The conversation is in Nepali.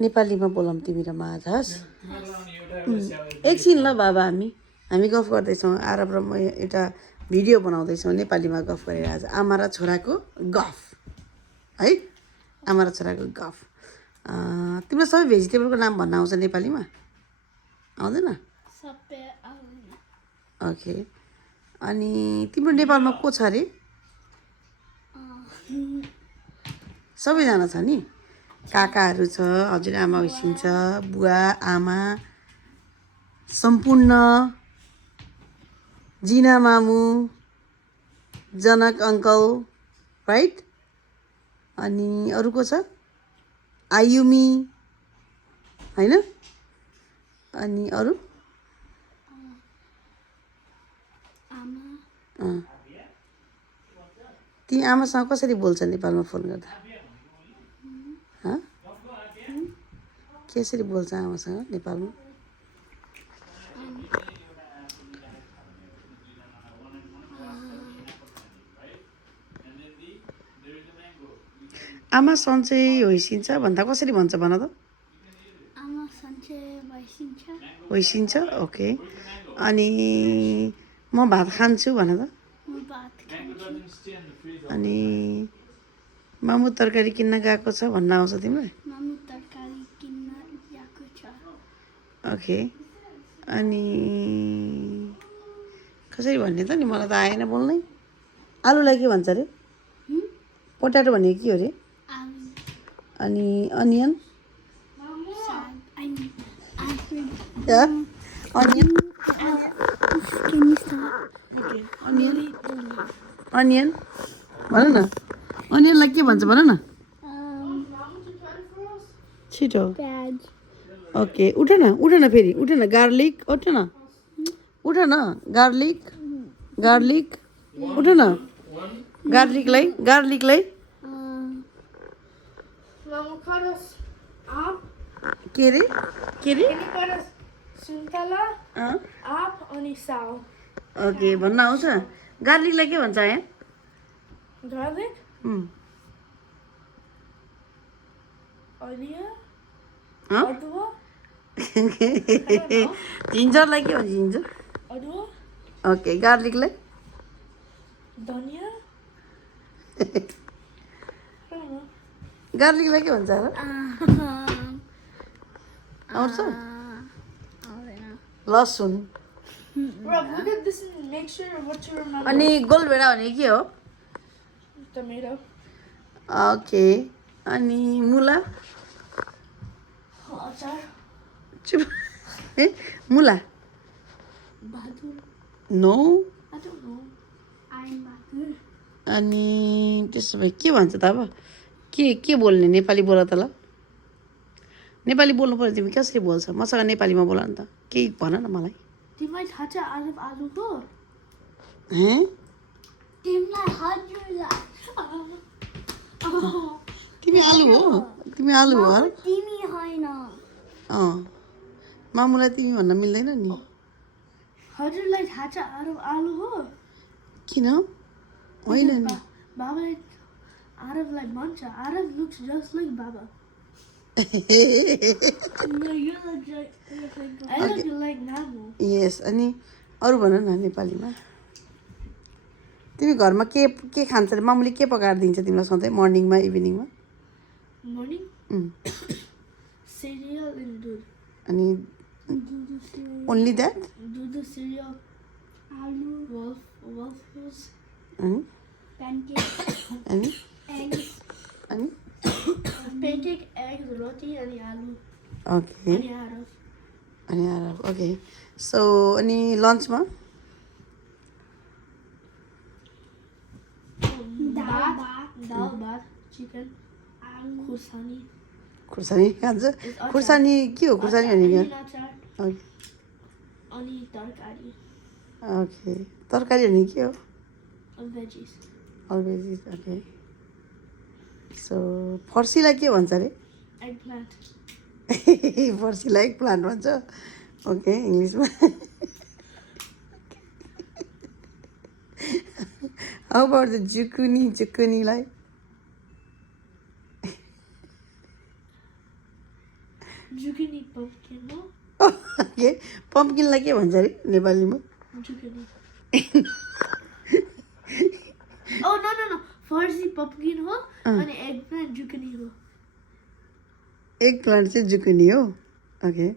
नेपालीमा बोलाऊँ तिमी र माझ हस् एकछिन ल बाबा हामी गफ गर्दैछौँ आरब र म एउटा भिडियो बनाउँदैछौँ नेपालीमा गफ गरेर आज आमा र छोराको गफ है आमा र छोराको गफ तिम्रो सबै भेजिटेबलको नाम भन्न आउँछ नेपालीमा आउँदैन ओके अनि तिम्रो नेपालमा को छ अरे सबैजना छ नि काकाहरू छ हजुरआमा हुनुहुन्छ बुवा आमा सम्पूर्ण जिना मामु जनक अङ्कल राइट अनि अरू को छ आयुमी होइन अनि अरू तिमी आमासँग कसरी बोल्छ नेपालमा फोन गर्दा कसरी बोल्छ आमासँग नेपालमा आमा सन्चै होइसिन्छ भन्दा कसरी भन्छ भन त होइसिन्छ ओके अनि म भात खान्छु भन त अनि मामु तरकारी किन्न गएको छ भन्न आउँछ तिमीलाई ओके अनि कसरी भन्ने त नि मलाई त आएन बोल्नै आलुलाई के भन्छ अरे पोट्याटो भनेको के हो अरे अनि अनियन अनियन अनियन भन न अनियनलाई के भन्छ भन न छिटो ओके उठ न फेरि उठ न गार्लिक उठ न गार्लिक उठ न गार्लिकलाई के रे ओके भन्न आउँछ गार्लिकलाई के भन्छ यहाँ जिन्जरलाई के भन्छ जिन्जर ओके गार्लिकलाई गार्लिकलाई के भन्छ आउँछ लसुन अनि गोलभेडा भने के हो ओके अनि मुला मुला नो अनि त्यसो भए के भन्छ त अब के बोल्ने नेपाली बोल त ल नेपाली बोल्नु पर्यो तिमी कसरी बोल्छ मसँग नेपालीमा बोल नि त केही भन न मलाई तिमीलाई थाहा छ आलुको तिमी आलु हो तिमी होइन मामुलाई तिमी भन्न मिल्दैन नि हजुरलाई थाहा छ आलु हो किन होइन नि बाबाले आरबलाई भन्छ आरब लुक्स जस्ट लाइक बाबा यस अनि अरू भन न नेपालीमा तिमी घरमा के खान्छ मामुले के पकाएर दिन्छ तिमीलाई सधैँ मर्निङमा इभिनिङमा अनि ओन्ली द्याट अनि pancake, eggs, roti, and aloo. Okay. Ani Arab. Okay. So, any lunch ma? Dal, bhat, chicken, khursani. Khursani खान्छ खुर्सानी के हो खुर्सानी भनेको अनि तरकारी. ओके तरकारी भनेको के हो veggies. All veggies. Okay. So फर्सीलाई के भन्छ अरे फर्सीलाई एग प्लान्ट भन्छ ओके इङ्ग्लिसमा हाउ अबाउट द जुकुनीलाई जुकिनी pumpkin हो ओके पम्पकिनलाई के भन्छ अरे नेपालीमा जुकिनी Oh no फर्सी pumpkin हो अनि eggplant जुकिनी हो एग प्लान्ट चाहिँ जुकिनी हो ओके